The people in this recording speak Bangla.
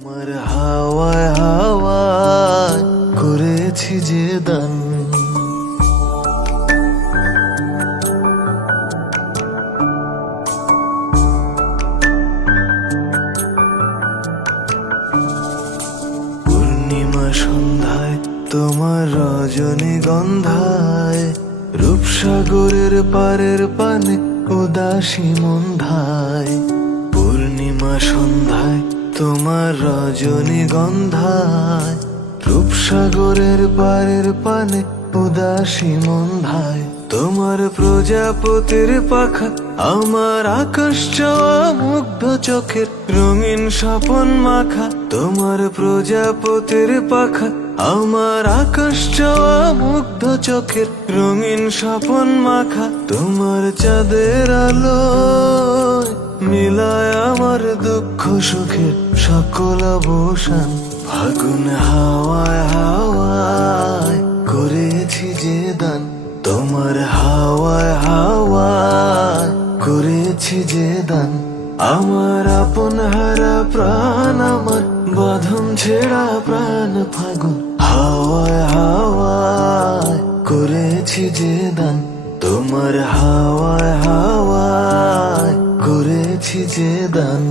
আমার হাওয়ায় হাওয়ায় করেছি যে দান, পূর্ণিমা সন্ধ্যায় তোমার রজনীগন্ধায়, রূপসাগরের পারের পানে উদাসী মন্ধায়। পূর্ণিমা সন্ধ্যায় তোমার রজনীগন্ধায়, রূপসাগরের পারের পানে উদাসী মন্ধায়। তোমার প্রজাপতির পাখা আমার আকাশ চাওয়া মুগ্ধ চোখের রঙিন স্বপন মাখা। তোমার প্রজাপতির পাখা আমার আকাশ চাওয়া মুগ্ধ চোখের রঙিন স্বপন মাখা। তোমার চাঁদের আলো মিলায় আমার দুঃখ সুখের সকল অবসান। ফাগুন হাওয়ায় হাওয়ায় করেছি যে দান, তোমার হাওয়ায় হাওয়ায় করেছি যে দান। আমার আপন হারা প্রাণ, আমার বাঁধন ছেঁড়া প্রাণ ফাগুন হাওয়ায় হাওয়ায় করেছি যে দান, তোমার হাওয়ায় হাওয়ায় করেছি যে দান।